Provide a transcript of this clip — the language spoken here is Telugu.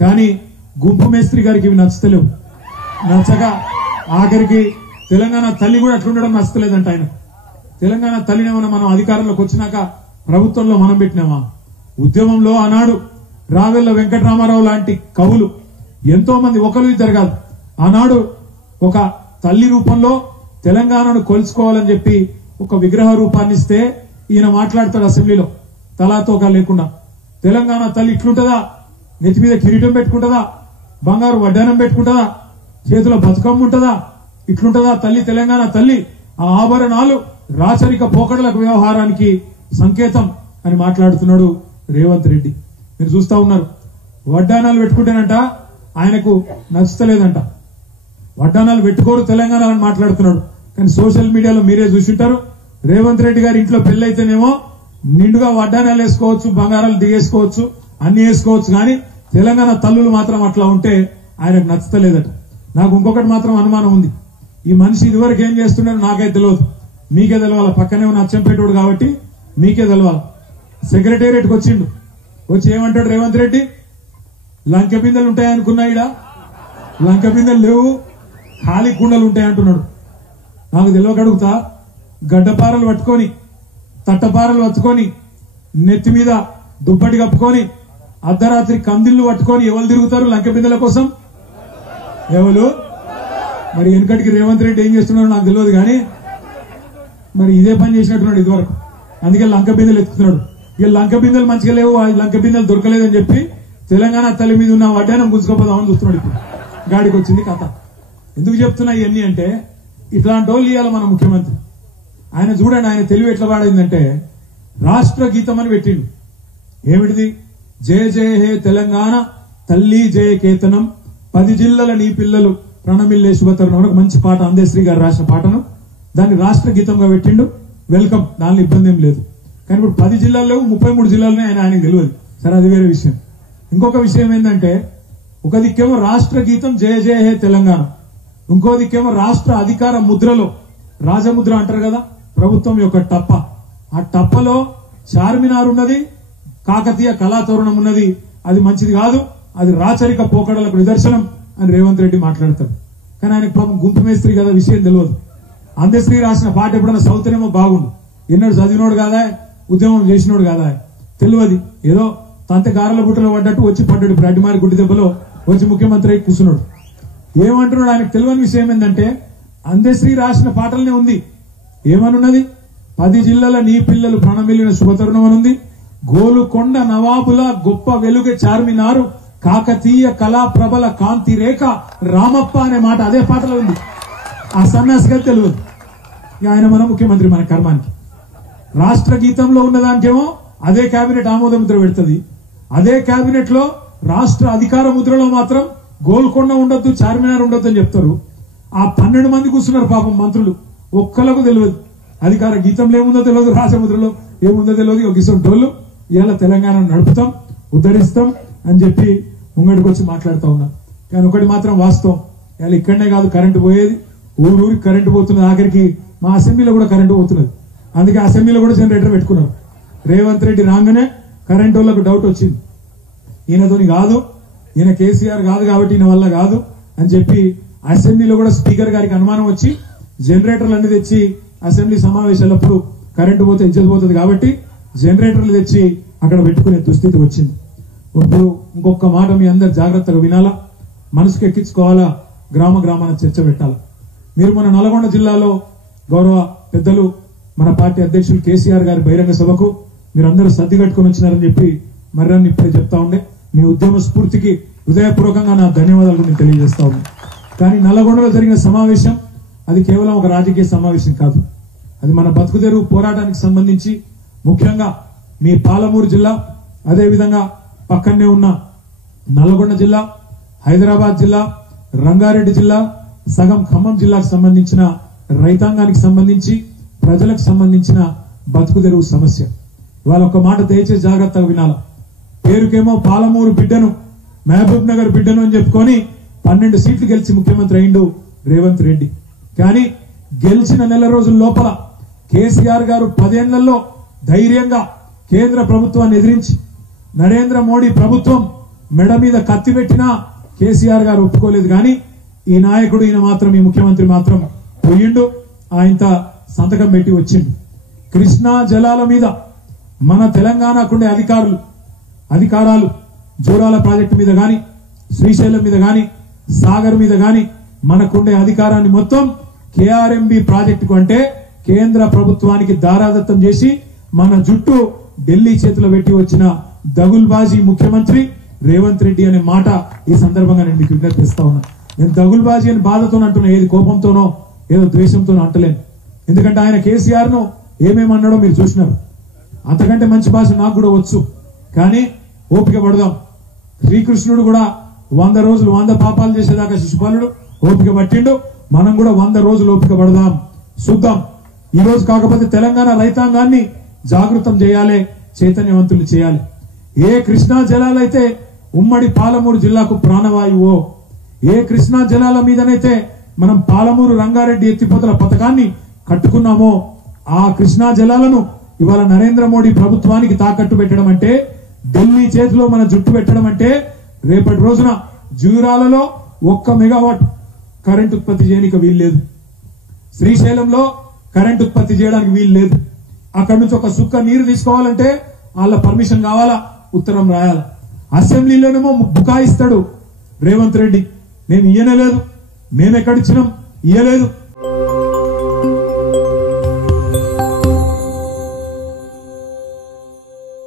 కానీ గుంపు మేస్త్రి గారికి ఇవి నచ్చలేవు. నచ్చక ఆఖరికి తెలంగాణ తల్లి కూడా అట్లుండడం నచ్చలేదంట ఆయన. తెలంగాణ తల్లినేమన్నా మనం అధికారంలోకి వచ్చినాక ప్రభుత్వంలో మనం పెట్టినామా? ఉద్యమంలో ఆనాడు రావెల్ల వెంకటరామారావు లాంటి కవులు ఎంతో మంది, ఒకరు ఇద్దరు కాదు, ఆనాడు ఒక తల్లి రూపంలో తెలంగాణను కొలుచుకోవాలని చెప్పి ఒక విగ్రహ రూపాన్ని ఇస్తే ఈయన మాట్లాడతాడు అసెంబ్లీలో తలాతోక లేకుండా. తెలంగాణ తల్లి ఇట్లుంటదా? నెత్తి మీద కిరీటం పెట్టుకుంటదా? బంగారు వడ్డానం పెట్టుకుంటదా? చేతిలో బతుకమ్మ ఉంటదా? ఇట్లుంటదా తల్లి తెలంగాణ తల్లి? ఆ ఆభరణాలు రాచరిక పోకడలకు వ్యవహారానికి సంకేతం అని మాట్లాడుతున్నాడు రేవంత్ రెడ్డి. మీరు చూస్తా ఉన్నారు. వడ్డానాలు పెట్టుకుంటేనంట ఆయనకు నచ్చలేదంట. వడ్డానాలు పెట్టుకోరు తెలంగాణ అని మాట్లాడుతున్నాడు. కానీ సోషల్ మీడియాలో మీరే చూసింటారు. రేవంత్ రెడ్డి గారి ఇంట్లో పెళ్లైతేనేమో నిండుగా వడ్డానాలు వేసుకోవచ్చు, బంగారాలు దిగేసుకోవచ్చు, అన్ని వేసుకోవచ్చు. కానీ తెలంగాణ తల్లులు మాత్రం అట్లా ఉంటే ఆయనకు నచ్చలేదట. నాకు ఇంకొకటి మాత్రం అనుమానం ఉంది. ఈ మనిషి ఇదివరకు ఏం చేస్తున్నాడో నాకైతే తెలియదు, మీకే తెలవాలి. పక్కనే ఉన్న అచ్చంపేటోడు కాబట్టి మీకే తెలవాలి. సెక్రటేరియట్కి వచ్చిండు. వచ్చి ఏమంటాడు రేవంత్ రెడ్డి? లంక బిందెలు ఉంటాయనుకున్నా, ఈడ లంక బిందెలు లేవు, ఖాళీ కుండలు ఉంటాయంటున్నాడు. నాకు తెలియక అడుగుతా, గడ్డపారలు పట్టుకొని, తట్టపారలు పట్టుకొని, నెత్తి మీద దుప్పటి కప్పుకొని, అర్ధరాత్రి కందిళ్లు పట్టుకొని ఎవరు తిరుగుతారు లంక బిందెల కోసం? ఎవరు? మరి వెనకటికి రేవంత్ రెడ్డి ఏం చేస్తున్నాడో నాకు తెలియదు, కానీ మరి ఇదే పని చేసినట్టున్నాడు ఇదివరకు. అందుకే లంక బిందెలు ఎత్తుకున్నాడు. ఇక లంక బిందెలు మంచిగా లేవు, ఆ లంక బిందెలు దొరకలేదని చెప్పి తెలంగాణ తల్లి మీద ఉన్న వడ్డానం గుంజుకోపోదామని చూస్తున్నాడు. ఇప్పుడు గాడికి వచ్చింది కథ. ఎందుకు చెప్తున్నా ఇవన్నీ అంటే, ఇట్లాంటి వాళ్ళు ఇవ్వాలి మన ముఖ్యమంత్రి. ఆయన చూడండి, ఆయన తెలివి ఎట్లా వాడైందంటే రాష్ట్ర గీతం అని పెట్టిండు. ఏమిటిది? జయ జయ హే తెలంగాణ తల్లి జయ కేతనం, 10 జిల్లాల నీ పిల్లలు ప్రణమిల్లే శుభతరుణం అని ఒక మంచి పాట, అందశ్రీ గారు రాసిన పాటను దాన్ని రాష్ట్ర గీతంగా పెట్టిండు. వెల్కమ్, దానిలో ఇబ్బంది ఏం లేదు. కానీ ఇప్పుడు 10 జిల్లాలు లేవు, 33 జిల్లాలనే ఆయనకు తెలియదు. సరే, అది వేరే విషయం. ఇంకొక విషయం ఏంటంటే, ఒక దిక్కేమో రాష్ట్ర గీతం జయ జయ హే తెలంగాణ, ఇంకో దిక్కేమో రాష్ట్ర అధికార ముద్రలో రాజముద్ర అంటారు కదా, ప్రభుత్వం యొక్క టప్ప. ఆ టప్పలో చార్మినార్ ఉన్నది, కాకతీయ కళాతోరణం ఉన్నది. అది మంచిది కాదు, అది రాచరిక పోకడలకు నిదర్శనం అని రేవంత్ రెడ్డి మాట్లాడతాడు. కానీ ఆయనకు పాపం గుంపు మేస్త్రి కదా, విషయం తెలియదు. అందశ్రీ రాసిన పాట ఎప్పుడైనా చదువుతేనేమో బాగుండు. ఎన్నడూ చదివినోడు కాదా, ఉద్యమం చేసినోడు కాదా, తెలియదు. ఏదో తంత గారెల బుట్టలో పడ్డట్టు వచ్చి పడ్డాడు. ఇప్పుడు అడ్డిమారి గుడ్డి దెబ్బలో వచ్చి ముఖ్యమంత్రి అయి కూర్చున్నాడు. ఏమంటున్నాడు? ఆయనకు తెలియని విషయం ఏంటంటే, అందశ్రీ రాసిన పాటలనే ఉంది. ఏమనున్నది? 10 జిల్లాల నీ పిల్లలు ప్రణమిల్లిన శుభతరుణం అనుంది. గోలుకొండ నవాబుల గొప్ప వెలుగ చార్మినారు, కాకతీయ కళా ప్రబల కాంతి రేఖ రామప్ప అనే మాట అదే పాటలో ఉంది. ఆ సన్యాసిగా తెలియదు. ఆయన మన ముఖ్యమంత్రి, మన కర్మానికి. రాష్ట్ర గీతంలో ఉన్నదానికేమో అదే కేబినెట్ ఆమోద ముద్ర పెడుతుంది. అదే కేబినెట్ లో రాష్ట్ర అధికార ముద్రలో మాత్రం గోల్కొండ ఉండొద్దు, చార్మినార్ ఉండొద్దు అని చెప్తారు. ఆ 12 మంది కూర్చున్నారు పాపం మంత్రులు, ఒక్కలకు తెలియదు. అధికార గీతంలో ఏముందో తెలియదు, రాజముద్రలో ఏముందో తెలియదు. ఒక ఇసోటోళ్ళు ఇలా తెలంగాణ నడుపుతాం, ఉద్ధరిస్తాం అని చెప్పి ముంగడికి వచ్చి మాట్లాడుతూ ఉన్నారు. కానీ ఒకటి మాత్రం వాస్తవం, ఇలా ఇక్కడనే కాదు కరెంటు పోయేది, ఊరికి కరెంటు పోతున్నది. ఆఖరికి మా అసెంబ్లీలో కూడా కరెంటు పోతున్నది. అందుకే అసెంబ్లీలో కూడా జనరేటర్ పెట్టుకున్నారు. రేవంత్ రెడ్డి రాగానే కరెంటు వాళ్ళకు డౌట్ వచ్చింది, ఈయనతోని కాదు, ఈయన కేసీఆర్ కాదు కాబట్టి ఈయన వల్ల కాదు అని చెప్పి అసెంబ్లీలో కూడా స్పీకర్ గారికి అనుమానం వచ్చి జనరేటర్లు అన్ని తెచ్చి అసెంబ్లీ సమావేశాలప్పుడు కరెంటు పోతే ఇజ్జత్ పోతుంది కాబట్టి జనరేటర్లు తెచ్చి అక్కడ పెట్టుకునే దుస్థితి వచ్చింది. ఇప్పుడు ఇంకొక మాట మీ అందరు జాగ్రత్తగా వినాలా, మనసుకు ఎక్కించుకోవాలా, గ్రామాన చర్చ పెట్టాలా. మీరు మన నల్గొండ జిల్లాలో గౌరవ పెద్దలు మన పార్టీ అధ్యక్షులు కేసీఆర్ గారి బహిరంగ సభకు మీరందరూ సర్ది కట్టుకుని వచ్చినారని చెప్పి మర్రాన్ని ఇప్పుడే చెప్తా ఉండే. మీ ఉద్యమ స్ఫూర్తికి హృదయపూర్వకంగా నా ధన్యవాదాలు నేను తెలియజేస్తా ఉన్నాను. కానీ నల్లగొండలో జరిగిన సమావేశం అది కేవలం ఒక రాజకీయ సమావేశం కాదు. అది మన బతుకుదెరువు పోరాటానికి సంబంధించి ముఖ్యంగా మీ పాలమూరు జిల్లా, అదేవిధంగా పక్కనే ఉన్న నల్గొండ జిల్లా, హైదరాబాద్ జిల్లా, రంగారెడ్డి జిల్లా, సగం ఖమ్మం జిల్లాకు సంబంధించిన రైతాంగానికి సంబంధించి ప్రజలకు సంబంధించిన బతుకుదెరువు సమస్య. ఇవాళ ఒక మాట దయచేసి జాగ్రత్తగా వినాల. పేరుకేమో పాలమూరు బిడ్డను, మహబూబ్ నగర్ బిడ్డను అని చెప్పుకొని 12 సీట్లు గెలిచి ముఖ్యమంత్రి అయిండు రేవంత్ రెడ్డి. కానీ గెలిచిన నెల రోజుల లోపల కేసీఆర్ గారు 10 ఏళ్లలో ధైర్యంగా కేంద్ర ప్రభుత్వాన్ని ఎదిరించి నరేంద్ర మోడీ ప్రభుత్వం మెడ మీద కత్తి పెట్టినా కేసీఆర్ గారు ఒప్పుకోలేదు. కానీ ఈ నాయకుడు ఈయన మాత్రం ఈ ముఖ్యమంత్రి మాత్రం పోయిండు. ఆయన సంతకం పెట్టి వచ్చిండు. కృష్ణా జలాల మీద మన తెలంగాణకుండే అధికారాలు జూరాల ప్రాజెక్టు మీద గాని, శ్రీశైలం మీద గాని, సాగర్ మీద గాని మనకుండే అధికారాన్ని మొత్తం కేఆర్ఎంబి ప్రాజెక్టుకు అంటే కేంద్ర ప్రభుత్వానికి దారాదత్తం చేసి మన జుట్టు ఢిల్లీ చేతిలో పెట్టి వచ్చిన దగుల్బాజీ ముఖ్యమంత్రి రేవంత్ రెడ్డి అనే మాట ఈ సందర్భంగా నేను మీకు విజ్ఞప్తి చేస్తా ఉన్నా. నేను దగుల్బాజీ అని బాధతో అంటున్నా, ఏది కోపంతోనో ఏదో ద్వేషంతోనో అంటలేను. ఎందుకంటే ఆయన కేసీఆర్ ను ఏమేమన్నాడో మీరు చూసినారు. అంతకంటే మంచి భాష నాకు కూడా వచ్చు. కానీ ఓపిక పడదాం. శ్రీకృష్ణుడు కూడా 100 రోజులు 100 పాపాలు చేసేదాకా శిశుపాలుడు ఓపిక పట్టిండు. మనం కూడా 100 రోజులు ఓపిక పడదాం, చూద్దాం. ఈ రోజు కాకపోతే తెలంగాణ రైతాంగాన్ని జాగృతం చేయాలి, చైతన్యవంతులు చేయాలి. ఏ కృష్ణా జలాలైతే ఉమ్మడి పాలమూరు జిల్లాకు ప్రాణవాయువో, ఏ కృష్ణా జలాల మీదనైతే మనం పాలమూరు రంగారెడ్డి ఎత్తిపోతల పథకాన్ని కట్టుకున్నామో ఆ కృష్ణా జలాలను ఇవాళ నరేంద్ర మోడీ ప్రభుత్వానికి తాకట్టు పెట్టడం అంటే, ఢిల్లీ చేతిలో మన జుట్టు పెట్టడం అంటే, రేపటి రోజున జూరాలలో 1 మెగావాట్ కరెంట్ ఉత్పత్తి చేయడానికి వీలు లేదు. శ్రీశైలంలో కరెంట్ ఉత్పత్తి చేయడానికి వీలు లేదు. అక్కడి నుంచి ఒక సుక్క నీరు తీసుకోవాలంటే వాళ్ళ పర్మిషన్ కావాలా, ఉత్తరం రాయాలి. అసెంబ్లీలోనేమో బుకాయిస్తాడు రేవంత్ రెడ్డి, మేము ఇయ్యనే లేదు, మేము ఎక్కడిచ్చినాం ఇయ్యలేదు.